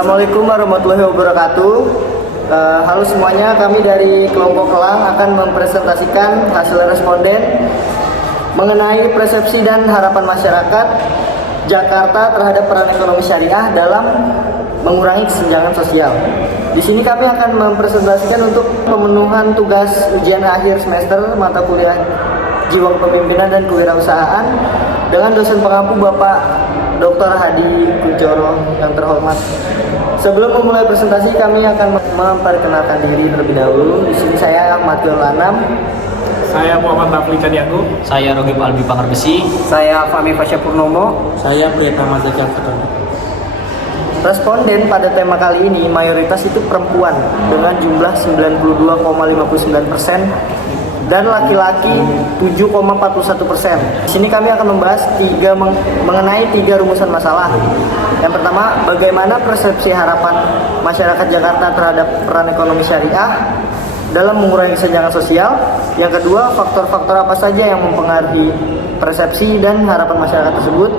Assalamualaikum warahmatullahi wabarakatuh. Halo semuanya, kami dari kelompok Kelang akan mempresentasikan hasil responden mengenai persepsi dan harapan masyarakat Jakarta terhadap peran ekonomi syariah dalam mengurangi kesenjangan sosial. Di sini kami akan mempresentasikan untuk pemenuhan tugas ujian akhir semester mata kuliah Jiwa Kepemimpinan dan Kewirausahaan dengan dosen pengampu Bapak Dr. Hadi Kuncoro yang terhormat. Sebelum memulai presentasi, kami akan memperkenalkan diri terlebih dahulu. Di sini saya Ahmad Anam. Saya Muhammad Rafli Caniago. Saya Rogi Albi Pangarbesi. Saya Fahmi Fasya Purnomo. Saya Priyatama Zaki Al-Fatani. Responden pada tema kali ini mayoritas itu perempuan dengan jumlah 92,59% dan laki-laki 7,41%. Di sini kami akan membahas mengenai tiga rumusan masalah. Yang pertama, bagaimana persepsi harapan masyarakat Jakarta terhadap peran ekonomi syariah dalam mengurangi kesenjangan sosial. Yang kedua, faktor-faktor apa saja yang mempengaruhi persepsi dan harapan masyarakat tersebut.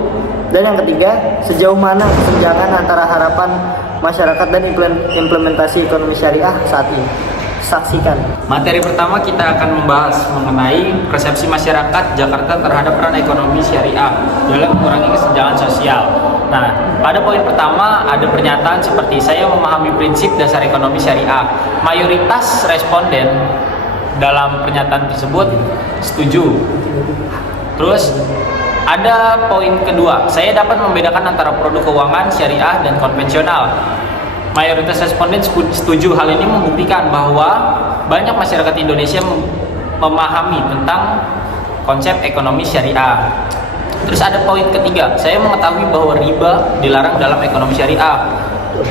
Dan yang ketiga, sejauh mana kesenjangan antara harapan masyarakat dan implementasi ekonomi syariah saat ini. Saksikan. Materi pertama kita akan membahas mengenai persepsi masyarakat Jakarta terhadap peran ekonomi syariah dalam mengurangi kesenjangan sosial. Nah, pada poin pertama ada pernyataan seperti saya memahami prinsip dasar ekonomi syariah. Mayoritas responden dalam pernyataan tersebut setuju. Terus ada poin kedua, saya dapat membedakan antara produk keuangan syariah dan konvensional. Mayoritas responden setuju. Hal ini membuktikan bahwa banyak masyarakat Indonesia memahami tentang konsep ekonomi syariah. Terus ada poin ketiga, saya mengetahui bahwa riba dilarang dalam ekonomi syariah.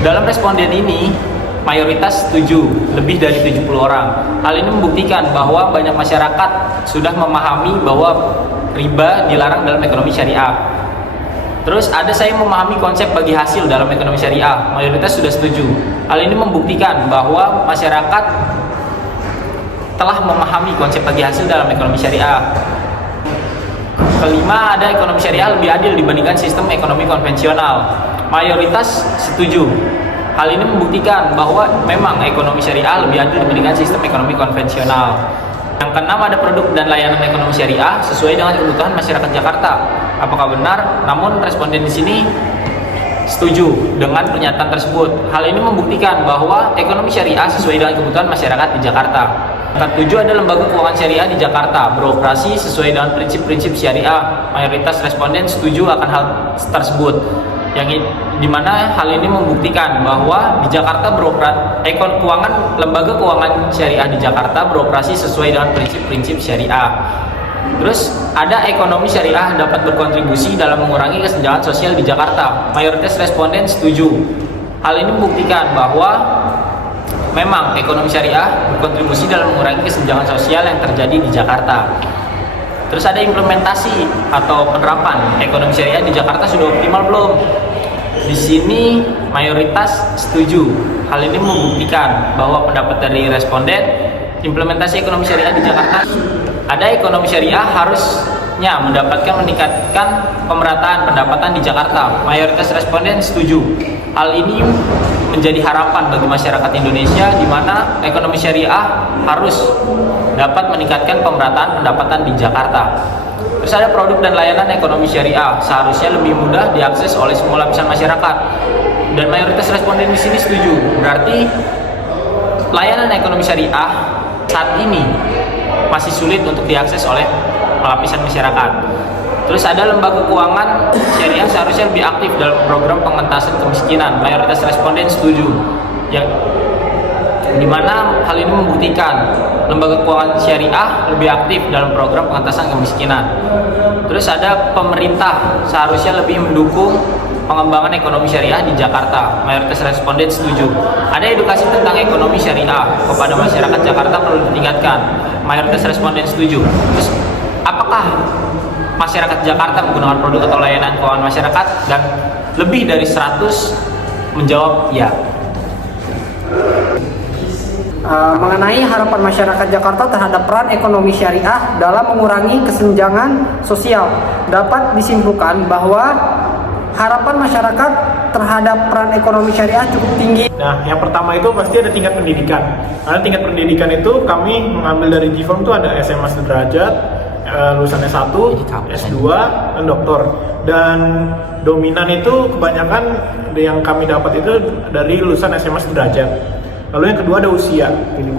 Dalam responden ini, mayoritas setuju, lebih dari 70 orang. Hal ini membuktikan bahwa banyak masyarakat sudah memahami bahwa riba dilarang dalam ekonomi syariah. Terus ada saya memahami konsep bagi hasil dalam ekonomi syariah. Mayoritas sudah setuju. Hal ini membuktikan bahwa masyarakat telah memahami konsep bagi hasil dalam ekonomi syariah. Kelima, ada ekonomi syariah lebih adil dibandingkan sistem ekonomi konvensional. Mayoritas setuju. Hal ini membuktikan bahwa memang ekonomi syariah lebih adil dibandingkan sistem ekonomi konvensional. Yang keenam, ada produk dan layanan ekonomi syariah sesuai dengan kebutuhan masyarakat Jakarta. Apakah benar? Namun responden di sini setuju dengan pernyataan tersebut. Hal ini membuktikan bahwa ekonomi syariah sesuai dengan kebutuhan masyarakat di Jakarta. Ketujuh, ada lembaga keuangan syariah di Jakarta beroperasi sesuai dengan prinsip-prinsip syariah. Mayoritas responden setuju akan hal tersebut. Yang dimana hal ini membuktikan bahwa di Jakarta lembaga keuangan syariah di Jakarta beroperasi sesuai dengan prinsip-prinsip syariah. Terus ada ekonomi syariah dapat berkontribusi dalam mengurangi kesenjangan sosial di Jakarta. Mayoritas responden setuju. Hal ini membuktikan bahwa memang ekonomi syariah berkontribusi dalam mengurangi kesenjangan sosial yang terjadi di Jakarta. Terus ada implementasi atau penerapan ekonomi syariah di Jakarta sudah optimal belum? Di sini mayoritas setuju. Hal ini membuktikan bahwa pendapat dari responden implementasi ekonomi syariah di Jakarta, ada ekonomi syariah harusnya meningkatkan pemerataan pendapatan di Jakarta. Mayoritas responden setuju. Hal ini menjadi harapan bagi masyarakat Indonesia di mana ekonomi syariah harus dapat meningkatkan pemerataan pendapatan di Jakarta. Terus ada produk dan layanan ekonomi syariah seharusnya lebih mudah diakses oleh semua lapisan masyarakat. Dan mayoritas responden di sini setuju. Berarti layanan ekonomi syariah saat ini masih sulit untuk diakses oleh lapisan masyarakat. Terus ada lembaga keuangan syariah seharusnya lebih aktif dalam program pengentasan kemiskinan. Mayoritas responden setuju. Yang dimana hal ini membuktikan lembaga keuangan syariah lebih aktif dalam program pengentasan kemiskinan. Terus ada pemerintah seharusnya lebih mendukung pengembangan ekonomi syariah di Jakarta. Mayoritas responden setuju. Ada edukasi tentang ekonomi syariah kepada masyarakat Jakarta perlu ditingkatkan. Mayoritas responden setuju. Terus apakah masyarakat Jakarta menggunakan produk atau layanan keuangan masyarakat? Dan lebih dari 100 menjawab ya. Mengenai harapan masyarakat Jakarta terhadap peran ekonomi syariah dalam mengurangi kesenjangan sosial, dapat disimpulkan bahwa harapan masyarakat terhadap peran ekonomi syariah cukup tinggi. Nah, yang pertama itu pasti ada tingkat pendidikan. Karena tingkat pendidikan itu kami mengambil dari GIFOM itu ada SMA sederajat, lulusan S1, S2, dan doktor. Dan dominan itu kebanyakan yang kami dapat itu dari lulusan SMA sederajat. Lalu yang kedua ada usia.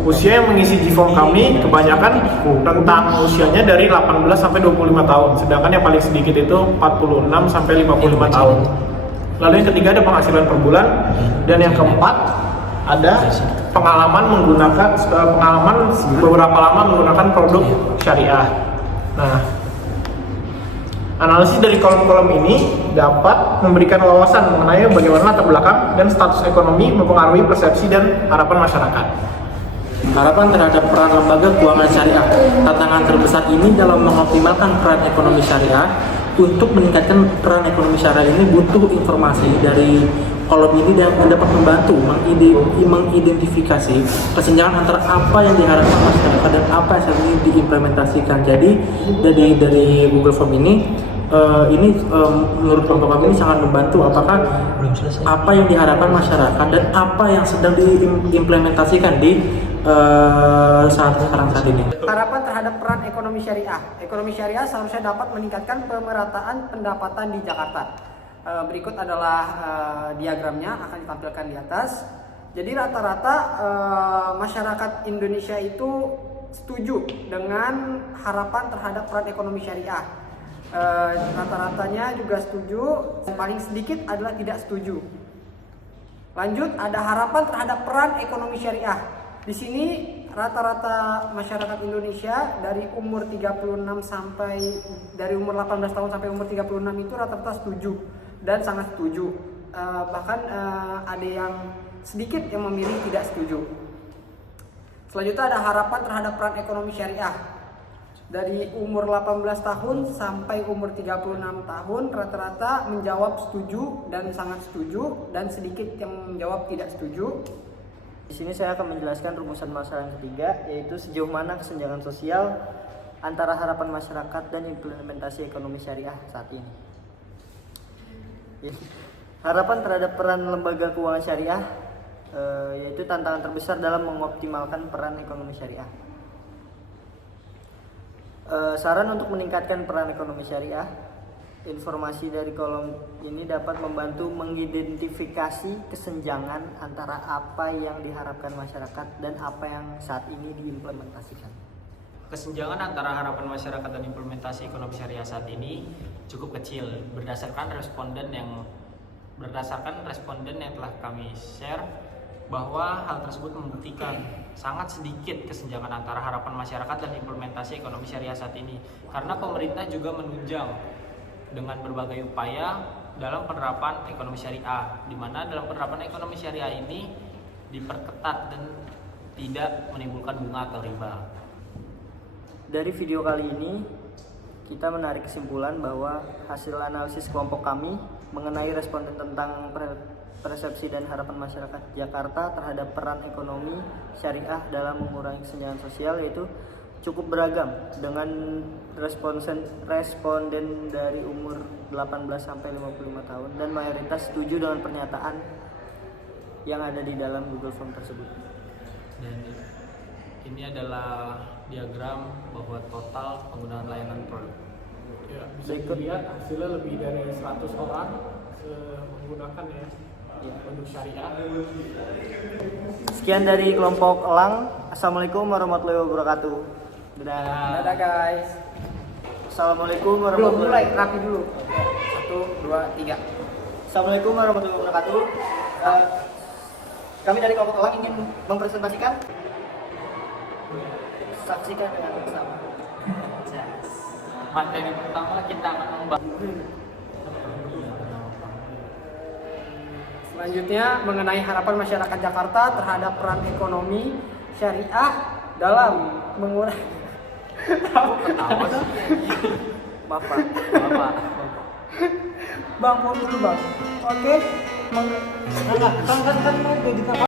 Usia yang mengisi GIFOM kami kebanyakan rentang usianya dari 18 sampai 25 tahun. Sedangkan yang paling sedikit itu 46 sampai 55 tahun. Lalu yang ketiga ada penghasilan per bulan. Dan yang keempat ada pengalaman beberapa lama menggunakan produk syariah. Nah, analisis dari kolom-kolom ini dapat memberikan wawasan mengenai bagaimana latar belakang dan status ekonomi mempengaruhi persepsi dan harapan masyarakat. Harapan terhadap peran lembaga keuangan syariah. Tantangan terbesar ini dalam mengoptimalkan peran ekonomi syariah. Untuk meningkatkan peran ekonomi syariah ini butuh informasi dari kolom ini dan dapat membantu mengidentifikasi kesenjangan antara apa yang diharapkan masyarakat dan apa yang saat ini diimplementasikan. Jadi dari Google Form ini menurut kelompok kami ini sangat membantu apakah apa yang diharapkan masyarakat dan apa yang sedang diimplementasikan di saat ini. Harapan terhadap peran ekonomi syariah. Ekonomi syariah seharusnya dapat meningkatkan pemerataan pendapatan di Jakarta. Berikut adalah diagramnya akan ditampilkan di atas. Jadi rata-rata masyarakat Indonesia itu setuju dengan harapan terhadap peran ekonomi syariah. Rata-ratanya juga setuju, paling sedikit adalah tidak setuju. Lanjut, ada harapan terhadap peran ekonomi syariah. Di sini rata-rata masyarakat Indonesia dari umur 18 tahun sampai umur 36 itu rata-rata setuju dan sangat setuju. Bahkan ada yang sedikit yang memilih tidak setuju. Selanjutnya ada harapan terhadap peran ekonomi syariah. Dari umur 18 tahun sampai umur 36 tahun rata-rata menjawab setuju dan sangat setuju dan sedikit yang menjawab tidak setuju. Di sini saya akan menjelaskan rumusan masalah yang ketiga, yaitu sejauh mana kesenjangan sosial antara harapan masyarakat dan implementasi ekonomi syariah saat ini. Harapan terhadap peran lembaga keuangan syariah yaitu tantangan terbesar dalam mengoptimalkan peran ekonomi syariah. Saran untuk meningkatkan peran ekonomi syariah. Informasi dari kolom ini dapat membantu mengidentifikasi kesenjangan antara apa yang diharapkan masyarakat dan apa yang saat ini diimplementasikan. Kesenjangan antara harapan masyarakat dan implementasi ekonomi syariah saat ini cukup kecil berdasarkan responden yang telah kami share, bahwa hal tersebut membuktikan sangat sedikit kesenjangan antara harapan masyarakat dan implementasi ekonomi syariah saat ini, karena pemerintah juga menunjang dengan berbagai upaya dalam penerapan ekonomi syariah, di mana dalam penerapan ekonomi syariah ini diperketat dan tidak menimbulkan bunga atau riba. Dari video kali ini kita menarik kesimpulan bahwa hasil analisis kelompok kami mengenai responden tentang persepsi dan harapan masyarakat Jakarta terhadap peran ekonomi syariah dalam mengurangi kesenjangan sosial yaitu cukup beragam, dengan responden dari umur 18 sampai 55 tahun dan mayoritas setuju dengan pernyataan yang ada di dalam Google Form tersebut. Dan ini adalah diagram bahwa total penggunaan layanan produk. Ya, bisa dilihat hasilnya lebih dari 100 orang menggunakan produk syariah. Sekian dari kelompok Elang. Assalamualaikum warahmatullahi wabarakatuh. Dadah guys. Assalamualaikum Belum warahmatullahi mulai, rapi dulu. 1, 2, 3. Assalamualaikum warahmatullahi wabarakatuh. Kami dari kelompok Elang ingin mempresentasikan. Saksikan dengan bersama. Materi pertama kita akan membahas Selanjutnya mengenai harapan masyarakat Jakarta terhadap peran ekonomi syariah dalam mengurangi Maaf Pak. Bang, mau dulu bang. Oke.